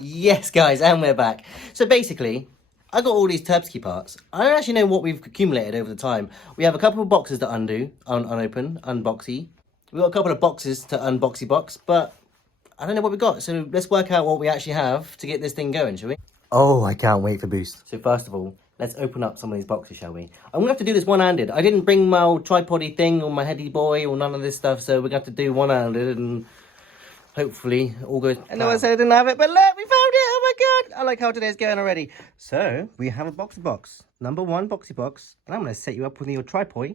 Yes, guys, and we're back. So basically, I got all these Turbski parts. I don't actually know what we've accumulated over the time. We have a couple of boxes to unopen, unboxy. We've got a couple of boxes to unboxy box, but I don't know what we got. So let's work out what we actually have to get this thing going, shall we? Oh, I can't wait for boost. So first of all, let's open up some of these boxes, shall we? I'm gonna have to do this one-handed. I didn't bring my old tripody thing or my heady boy or none of this stuff, so we're gonna have to do one-handed and hopefully all goes. I know I said I didn't have it, but look, we found it! Oh my god! I like how today's going already. So we have a boxy box, number one boxy box, and I'm gonna set you up with your tripod.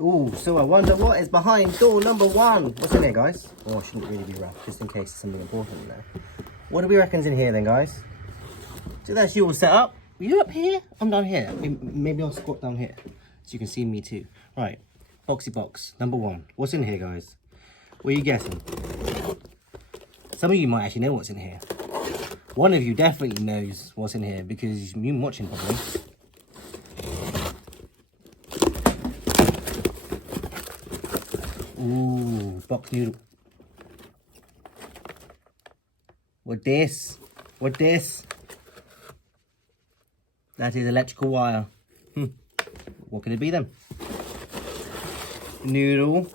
Ooh, so I wonder what is behind door number one. What's in here, guys? Oh, it shouldn't really be wrapped, just in case there's something important in there. What do we reckon's in here then, guys? So that's you all set up. Are you up here? I'm down here. Maybe I'll squat down here so you can see me too. Right, boxy box number one. What's in here, guys? What are you guessing? Some of you might actually know what's in here. One of you definitely knows what's in here because you've been watching probably. Ooh, box noodle. What this? What this? That is electrical wire. What could it be then? Noodle.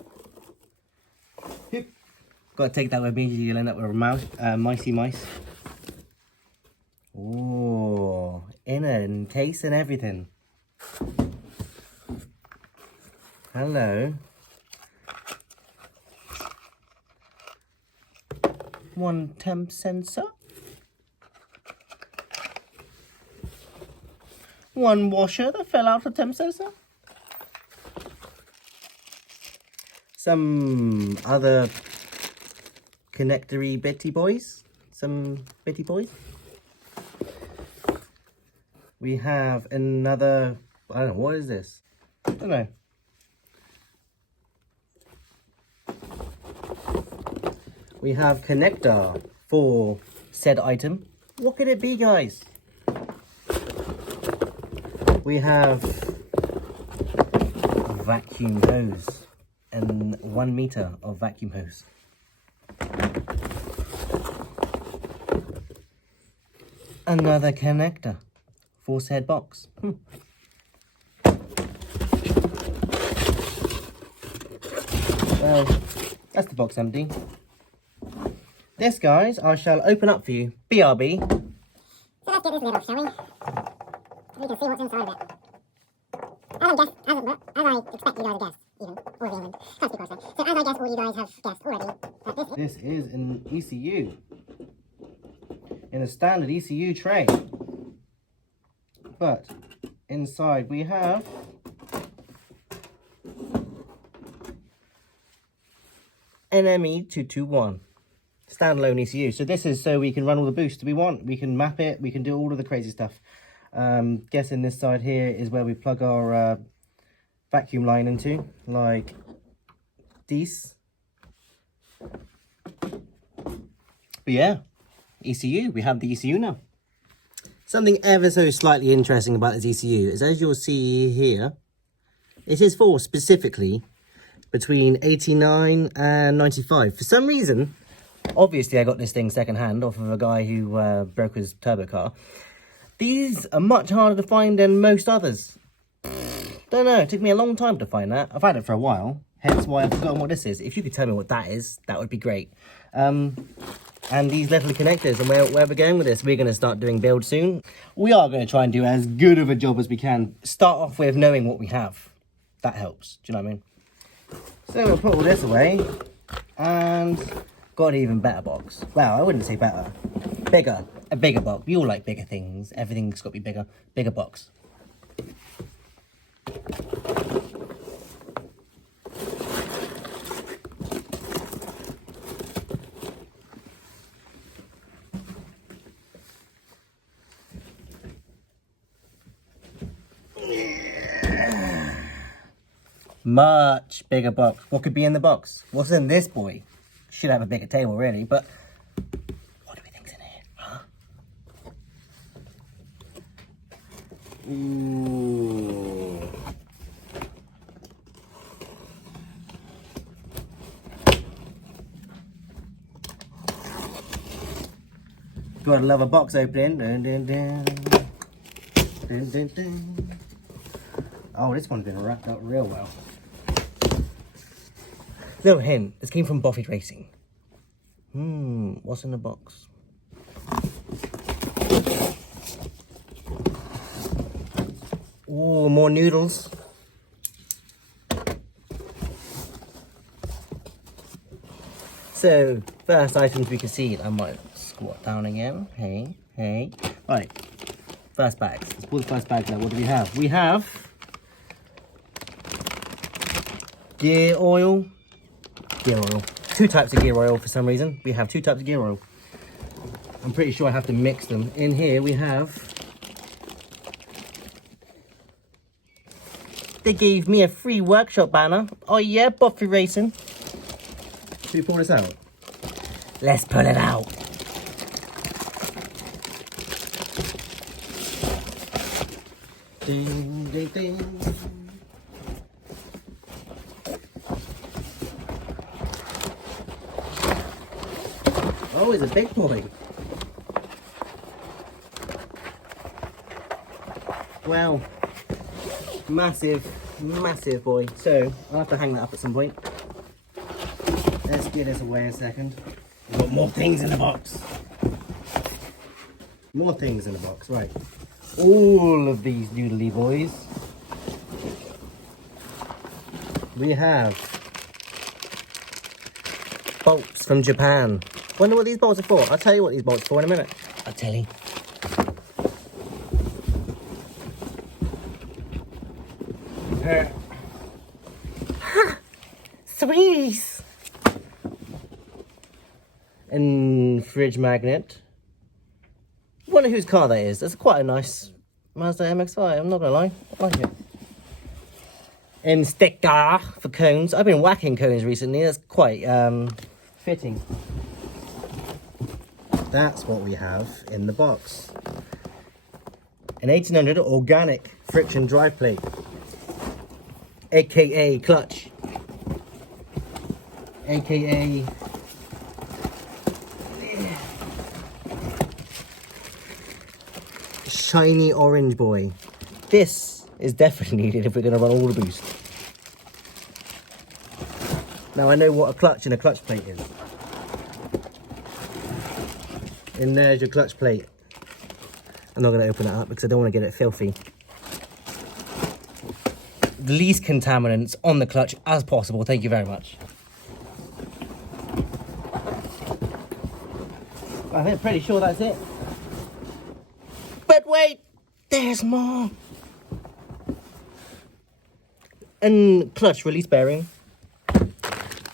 Got to take that with me, you'll end up with a mouse, micey mice. Oh, inner and case and everything. Hello. One temp sensor. One washer that fell out of temp sensor. Some other connectory bitty boys. Some bitty boys. We have another, I don't know, what is this? I don't know. We have connector for said item. What could it be, guys? We have vacuum hose and 1 meter of vacuum hose. Another connector for said box. Well, that's the box empty. This, guys, I shall open up for you. BRB. So let's get this lid off, shall we? So we can see what's inside of it. As I expect you guys to guess, even, or England, can't speak for myself. So as I guess all you guys have guessed already, that This is an ECU. In a standard ECU tray. But inside we have NME221. Standalone ECU. So this is so we can run all the boosts we want. We can map it. We can do all of the crazy stuff. Guessing this side here is where we plug our vacuum line into, like these. But yeah, ECU. We have the ECU now. Something ever so slightly interesting about this ECU is, as you'll see here, it is for specifically between 89 and 95. For some reason, obviously I got this thing secondhand off of a guy who broke his turbo car. These are much harder to find than most others. Don't know, it took me a long time to find that. I've had it for a while, hence why I've forgotten what this is. If you could tell me what that is, that would be great. And these little connectors, and where we're going with this, we're going to start doing build soon. We are going to try and do as good of a job as we can. Start off with knowing what we have. That helps, do you know what I mean? So we'll put all this away, and got an even better box. Well, I wouldn't say better. Bigger. A bigger box. We all like bigger things. Everything's got to be bigger. Bigger box. Much bigger box. What could be in the box? What's in this boy? Should have a bigger table really, but what do we think's in here? Huh? Ooh. Gotta love a box opening. Dun, dun, dun. Dun, dun, dun. Oh, this one's been wrapped up real well. Little hint, this came from Buffett Racing. What's in the box? Ooh, more noodles. So, first items we can see, I might squat down again. Hey. Right, first bags. Let's pull the first bag out. What do we have? We have gear oil. Two types of gear oil for some reason. We have two types of gear oil. I'm pretty sure I have to mix them. In here we have... They gave me a free workshop banner. Oh yeah, Buffy Racing. Should we pull this out? Let's pull it out. Ding, ding, ding. Oh, he's a big boy. Wow. Massive boy. So, I'll have to hang that up at some point. Let's get this away a second. We've got more things in the box. More things in the box, right. All of these noodly boys. We have bolts from Japan. Wonder what these bolts are for. I'll tell you what these bolts are for in a minute. I'll tell you. Threes. And fridge magnet. Wonder whose car that is. That's quite a nice Mazda MX-5. I'm not gonna lie, I like it. And sticker for cones. I've been whacking cones recently. That's quite fitting. That's what we have in the box. An 1800 organic friction drive plate, aka clutch, aka shiny orange boy. This is definitely needed if we're going to run all the boost. Now I know what a clutch and a clutch plate is. And there's your clutch plate. I'm not going to open it up because I don't want to get it filthy. Least contaminants on the clutch as possible. Thank you very much. I'm pretty sure that's it. But wait, there's more. And clutch release bearing.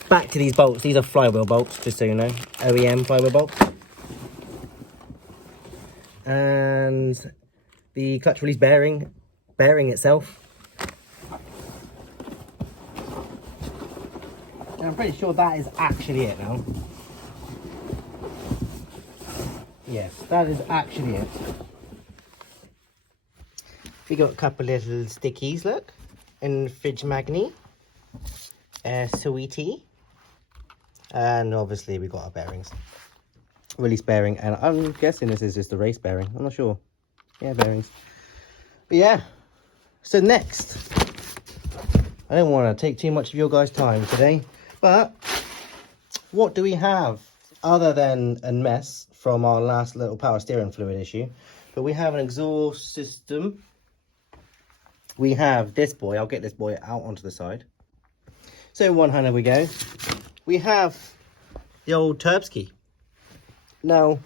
Back to these bolts. These are flywheel bolts, just so you know. OEM flywheel bolts. And the clutch release bearing itself. And I'm pretty sure that is actually it now. Yes, that is actually it. We got a couple little stickies, look. And fridge magnet. Sweetie. And obviously we got our bearings. Release bearing, and I'm guessing this is just a race bearing. I'm not sure. Yeah, bearings. But yeah. So next. I don't want to take too much of your guys' time today. But what do we have? Other than a mess from our last little power steering fluid issue. But we have an exhaust system. We have this boy. I'll get this boy out onto the side. So one hand we go. We have the old Turbski. Now,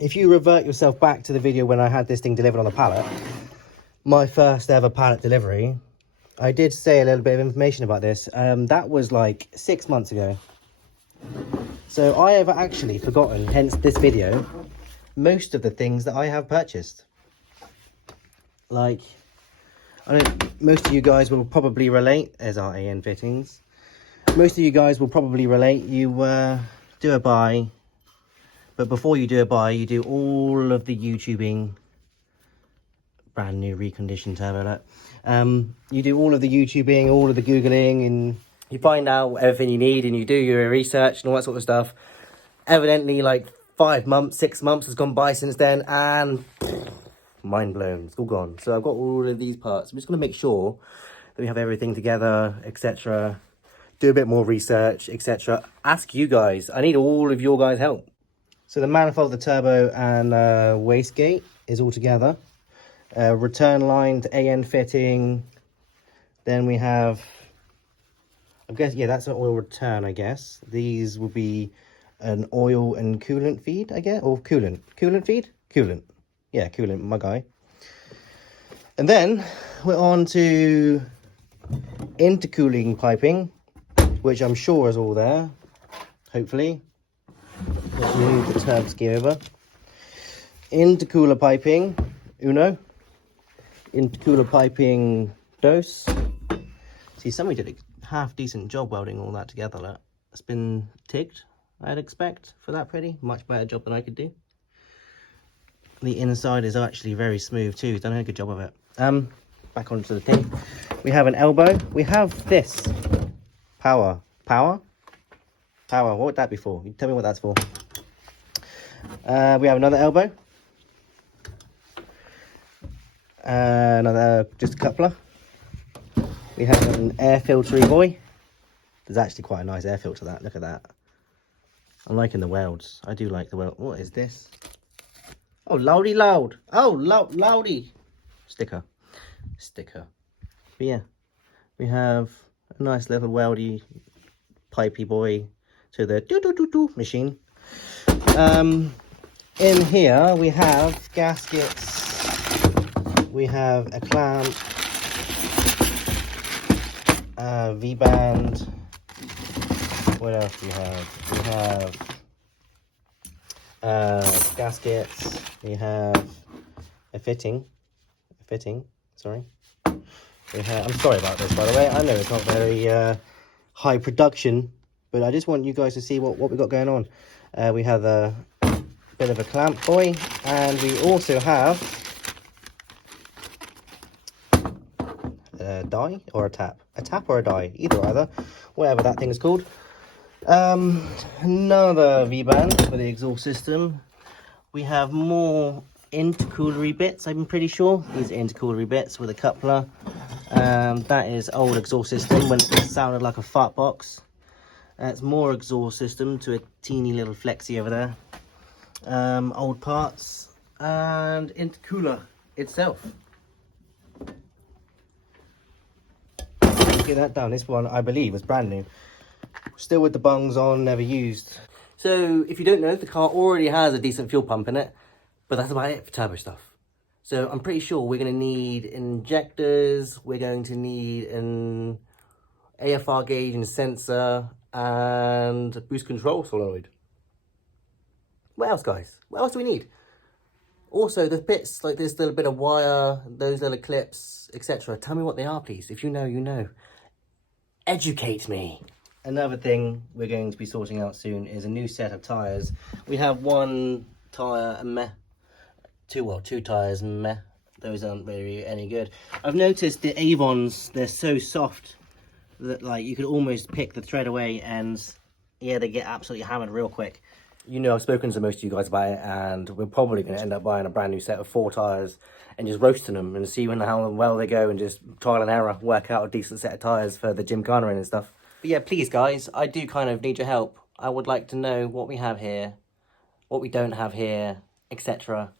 if you revert yourself back to the video when I had this thing delivered on the pallet, my first ever pallet delivery, I did say a little bit of information about this. That was like 6 months ago. So I have actually forgotten, hence this video, most of the things that I have purchased. Like, most of you guys will probably relate. There's our AN fittings. Most of you guys will probably relate. You do a buy, but before you do a buy, you do all of the YouTubing. Brand new reconditioned turbo alert. You do all of the YouTubing, all of the Googling, and you find out everything you need, and you do your research and all that sort of stuff. Evidently, like 5 months, 6 months has gone by since then, and mind blown, it's all gone. So I've got all of these parts. I'm just going to make sure that we have everything together, etc. Do a bit more research, etc. Ask you guys. I need all of your guys' help. So the manifold, the turbo, and wastegate is all together. Return line to AN fitting. Then we have, I guess, yeah, that's an oil return, I guess. These will be an oil and coolant feed, I guess, or coolant feed? Coolant. Yeah, coolant, my guy. And then we're on to intercooling piping, which I'm sure is all there, hopefully. Let's move the turb ski over. Intercooler piping, uno. Intercooler piping, dos. See, somebody did a half decent job welding all that together. Look. It's been tigged, I'd expect, for that pretty. Much better job than I could do. The inside is actually very smooth too. Done a good job of it. Back onto the thing. We have an elbow. We have this. Power. What would that be for? You tell me what that's for. We have another elbow. Another, just a coupler. We have an air filtery boy. There's actually quite a nice air filter, that. Look at that. I'm liking the welds. I do like the weld. What is this? Oh, loudy loud. Oh, loudy. Sticker. But yeah, we have a nice little weldy pipey boy to the do machine. In here we have gaskets. We have a clamp, V-band. What else do we have? We have gaskets. We have a fitting. Sorry. I'm sorry about this, by the way. I know it's not very high production, but I just want you guys to see what we got going on. We have a bit of a clamp boy, and we also have a die or a tap or a die, either, whatever that thing is called. Another V-band for the exhaust system. We have more intercoolery bits, I'm pretty sure. These are intercoolery bits with a coupler. That is old exhaust system when it sounded like a fart box. It's more exhaust system to a teeny little flexi over there. Old parts and intercooler itself. Get that done. This one, I believe, is brand new. Still with the bungs on, never used. So, if you don't know, the car already has a decent fuel pump in it, but that's about it for turbo stuff. So, I'm pretty sure we're going to need injectors, we're going to need an AFR gauge and sensor, and boost control solenoid. What else, guys? What else do we need? Also, the bits like this little bit of wire, those little clips, etc. Tell me what they are, please. If you know, you know. Educate me. Another thing we're going to be sorting out soon is a new set of tyres. We have one tyre and meh. Two tyres and meh. Those aren't really any good. I've noticed the Avons, they're so soft that like you could almost pick the thread away and yeah, they get absolutely hammered real quick. You know, I've spoken to most of you guys about it, and we're probably going to end up buying a brand new set of 4 tyres and just roasting them and see how well they go and just trial and error, work out a decent set of tyres for the gymkhana and stuff. But yeah, please guys, I do kind of need your help. I would like to know what we have here, what we don't have here, etc.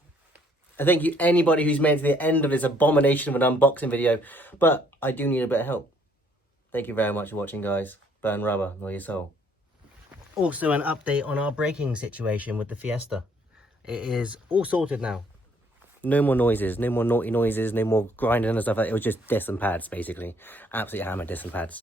I thank you anybody who's made it to the end of this abomination of an unboxing video, but I do need a bit of help. Thank you very much for watching, guys. Burn rubber, nor your soul. Also an update on our braking situation with the Fiesta. It is all sorted now. No more noises, no more naughty noises, no more grinding and stuff like that. It was just disc and pads, basically. Absolutely hammered disc and pads.